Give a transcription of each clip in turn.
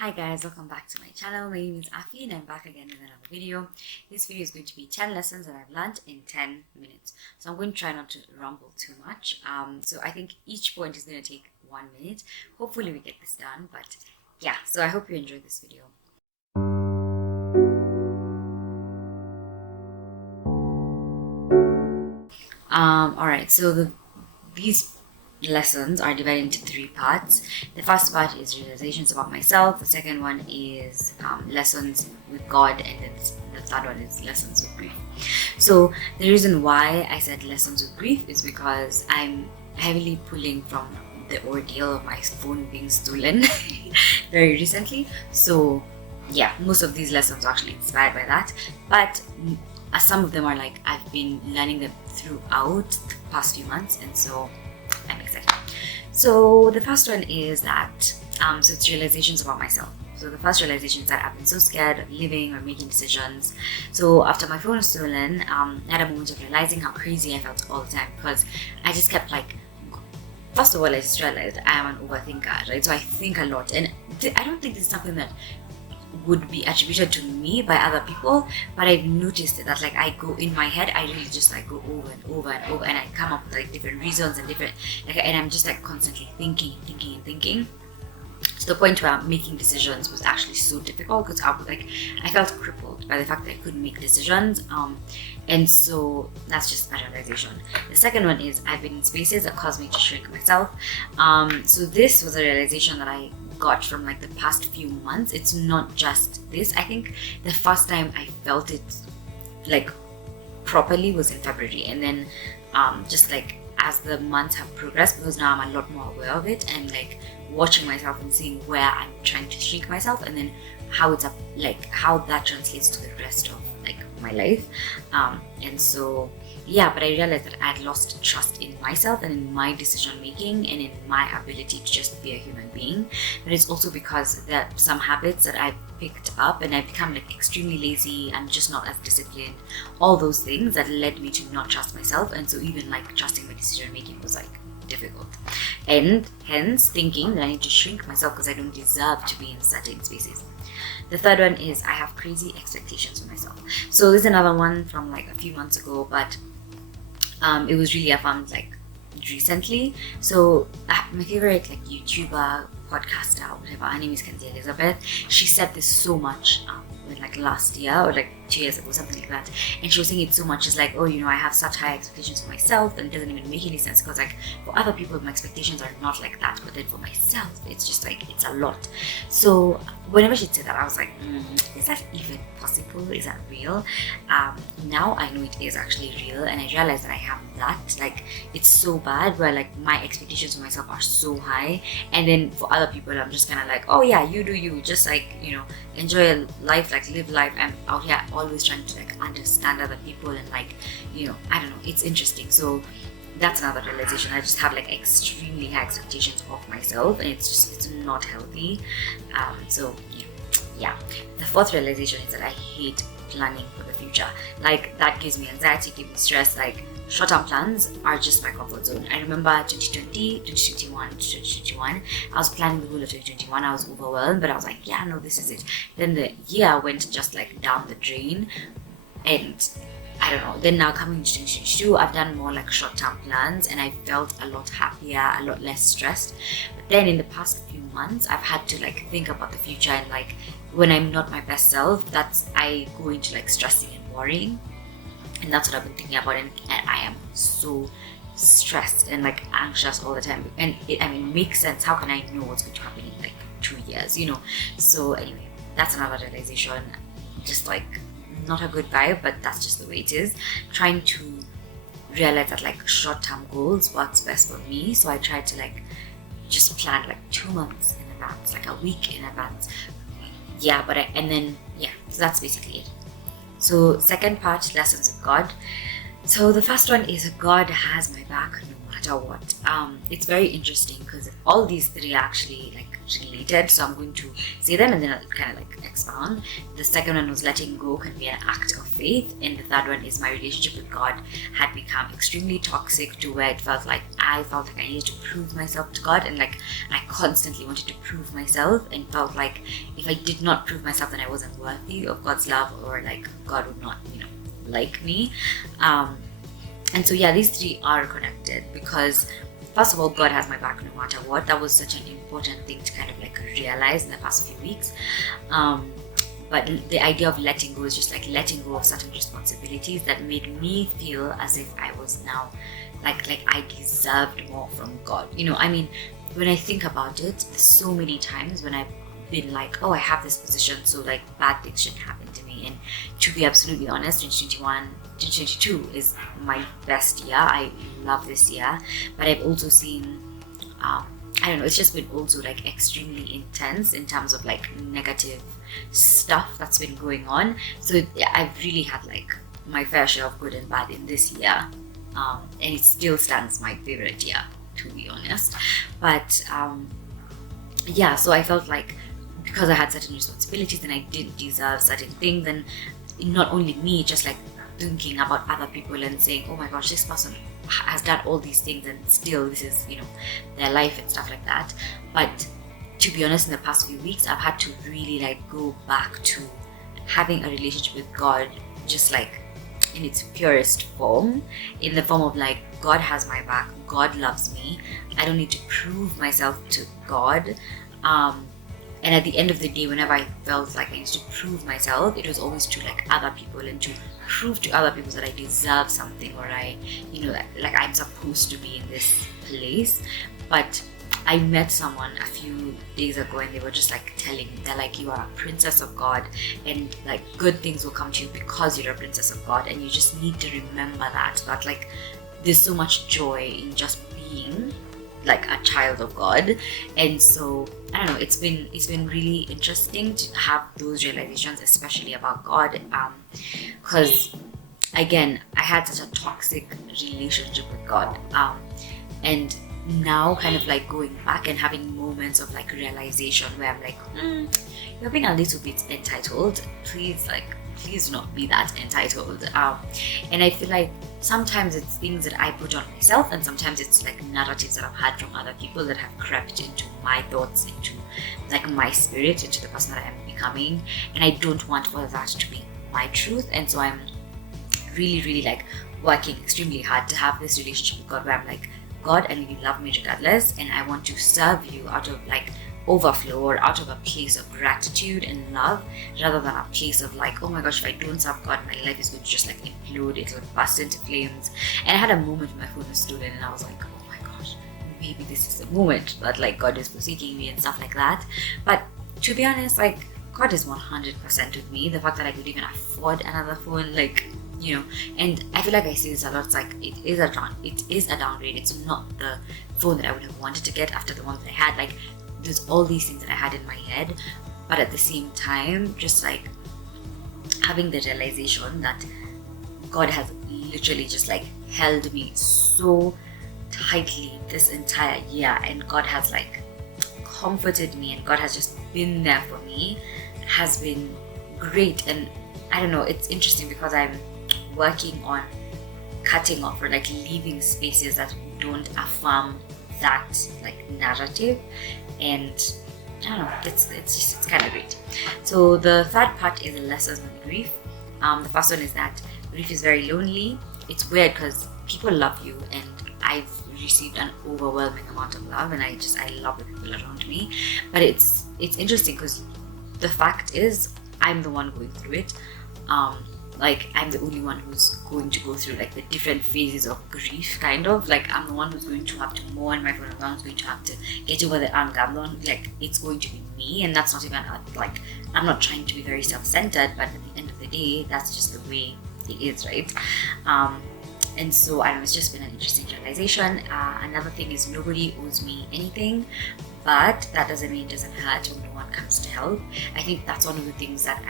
Hi guys, welcome back to my channel. My name is Afi and I'm back again with another video. This video is going to be 10 lessons that I've learned in 10 minutes. So I'm going to try not to ramble too much. So I think each point is going to take 1 minute. Hopefully we get this done, but yeah, so I hope you enjoyed this video. Alright, so these lessons are divided into 3 parts. The first part is realizations about myself. The second one is lessons with God, and then the third one is lessons with grief. So the reason why I said lessons with grief is because I'm heavily pulling from the ordeal of my phone being stolen very recently. So yeah, most of these lessons are actually inspired by that, but some of them are like I've been learning them throughout the past few months, and so I'm excited. So the first one is that so it's realizations about myself. So the first realization is that I've been so scared of living or making decisions. So after my phone was stolen, I had a moment of realizing how crazy I felt all the time, because I just kept like, first of all, I just realized I am an overthinker, right? So I think a lot, and I don't think this is something that would be attributed to me by other people, but I've noticed that like I go in my head, I really just like go over and over and over, and I come up with like different reasons and different and I'm just like constantly thinking to the point where making decisions was actually so difficult, because I felt crippled by the fact that I couldn't make decisions, and so that's just a realization. The second one is I've been in spaces that cause me to shrink myself. So this was a realization that I got from like the past few months. It's not just this. I think the first time I felt it like properly was in February, and then just like as the months have progressed, because now I'm a lot more aware of it and like watching myself and seeing where I'm trying to shrink myself, and then how it's how that translates to the rest of like my life, and so yeah, but I realized that I'd lost trust in myself and in my decision making and in my ability to just be a human being. But it's also because there are some habits that I've picked up, and I've become like extremely lazy and just not as disciplined. All those things that led me to not trust myself, and so even like trusting my decision making was like difficult, and hence thinking that I need to shrink myself because I don't deserve to be in certain spaces. The third one is I have crazy expectations for myself. So this is another one from like a few months ago, but it was really affirmed like recently. So my favorite like YouTuber, podcaster, whatever, her name is Kenzie Elizabeth. She said this so much like last year or like 2 years ago, something like that, and she was saying it so much. It's like, oh, you know, I have such high expectations for myself, and it doesn't even make any sense, because like for other people my expectations are not like that, but then for myself it's just like it's a lot. So whenever she said that, I was like, is that even possible? Is that real? Now I know it is actually real, and I realize that I have that. Like it's so bad where like my expectations for myself are so high, and then for other people I'm just kind of like, oh yeah, you do you, just like, you know, enjoy life, like live life. I'm out here always trying to like understand other people, and like, you know, I don't know, it's interesting. So that's another realization. I just have like extremely high expectations of myself, and it's not healthy. So yeah. The fourth realization is that I hate planning for the future. Like that gives me anxiety, gives me stress. Like short-term plans are just my comfort zone. I remember 2021, I was planning the whole of 2021. I was overwhelmed, but I was like, yeah, no, this is it. Then the year went just like down the drain, and I don't know. Then now coming to 2022, I've done more like short-term plans, and I felt a lot happier, a lot less stressed. But then in the past few months, I've had to like think about the future, and like when I'm not my best self, I go into like stressing and worrying. And that's what I've been thinking about, and I am so stressed and like anxious all the time. And it makes sense. How can I know what's going to happen in like 2 years, you know? So anyway, that's another realization. Just like not a good vibe, but that's just the way it is. Trying to realize that like short-term goals works best for me. So I try to like just plan like 2 months in advance, like a week in advance. Yeah, so that's basically it. So second part, lessons with God. So the first one is God has my back no matter what. It's very interesting because all these three are actually like related, so I'm going to say them and then I'll kind of like expound. The second one was letting go can be an act of faith, and the third one is my relationship with God had become extremely toxic to where it felt like I needed to prove myself to God, and like I constantly wanted to prove myself and felt like if I did not prove myself then I wasn't worthy of God's love, or like God would not like me. And so yeah, these three are connected because first of all, God has my back no matter what. That was such an important thing to kind of like realize in the past few weeks. But the idea of letting go is just like letting go of certain responsibilities that made me feel as if I was now like I deserved more from God. I mean, when I think about it, there's so many times when I've been like, oh, I have this position, so like bad things shouldn't happen to me. And to be absolutely honest, 2022 is my best year. I love this year, but I've also seen I don't know, it's just been also like extremely intense in terms of like negative stuff that's been going on. So yeah, I've really had like my fair share of good and bad in this year, and it still stands my favorite year, to be honest. But yeah, so I felt like because I had certain responsibilities and I didn't deserve certain things, and not only me, just like thinking about other people and saying, oh my gosh, this person has done all these things and still this is their life and stuff like that. But to be honest, in the past few weeks I've had to really like go back to having a relationship with God, just like in its purest form, in the form of like God has my back, God loves me, I don't need to prove myself to God. And at the end of the day, whenever I felt like I used to prove myself, it was always to like other people and to prove to other people that I deserve something, or I, like I'm supposed to be in this place. But I met someone a few days ago and they were just like telling me, they're like, you are a princess of God and like good things will come to you because you're a princess of God, and you just need to remember that like there's so much joy in just being like a child of God. And so I don't know, it's been really interesting to have those realizations, especially about God, because again, I had such a toxic relationship with God, and now kind of like going back and having moments of like realization where I'm like, you're being a little bit entitled, please do not be that entitled. And I feel like sometimes it's things that I put on myself, and sometimes it's like narratives that I've had from other people that have crept into my thoughts, into like my spirit, into the person that I'm becoming, and I don't want for that to be my truth. And so I'm really like working extremely hard to have this relationship with God where I'm like, God, I know you love me regardless, and I want to serve you out of like overflow, or out of a place of gratitude and love, rather than a place of like, oh my gosh, if I don't serve God, my life is going to just like implode, it'll burst into flames. And I had a moment when my phone was stolen and I was like, oh my gosh, maybe this is the moment that like God is forsaking me and stuff like that. But to be honest, like God is 100% with me. The fact that I could even afford another phone, like, and I feel like I say this a lot, it's like it is a downgrade. It's not the phone that I would have wanted to get after the one that I had. Like there's all these things that I had in my head, but at the same time, just like having the realization that God has literally just like held me so tightly this entire year, and God has like comforted me, and God has just been there for me, has been great. And I don't know, it's interesting because I'm working on cutting off or like leaving spaces that don't affirm that like narrative. And I don't know, it's kind of great. So the third part is the lessons on grief. The first one is that grief is very lonely. It's weird because people love you, and I've received an overwhelming amount of love, and I love the people around me. But it's interesting because the fact is I'm the one going through it. Like I'm the only one who's going to go through like the different phases of grief, kind of like I'm the one who's going to have to mourn my friend, I'm the one who's going to have to get over the anger, I'm the one, like it's going to be me. And that's not even like I'm not trying to be very self-centered, but at the end of the day, that's just the way it is, right? And so I don't know, it's just been an interesting realization. Another thing is nobody owes me anything, but that doesn't mean it doesn't hurt when no one comes to help. I think that's one of the things that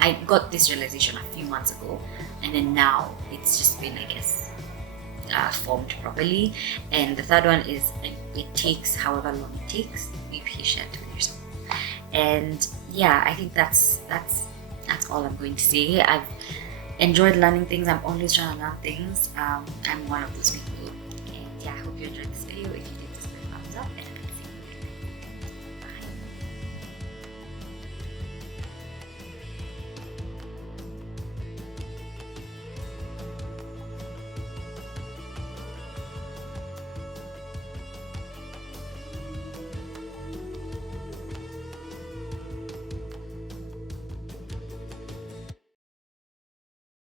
I got this realization a few months ago, and then now it's just been, I guess, formed properly. And the third one is it takes however long it takes. Be patient with yourself. And yeah, I think that's all I'm going to say. I've enjoyed learning things. I'm always trying to learn things. I'm one of those people. And yeah, I hope you enjoyed this video. If you did, just put a thumbs up.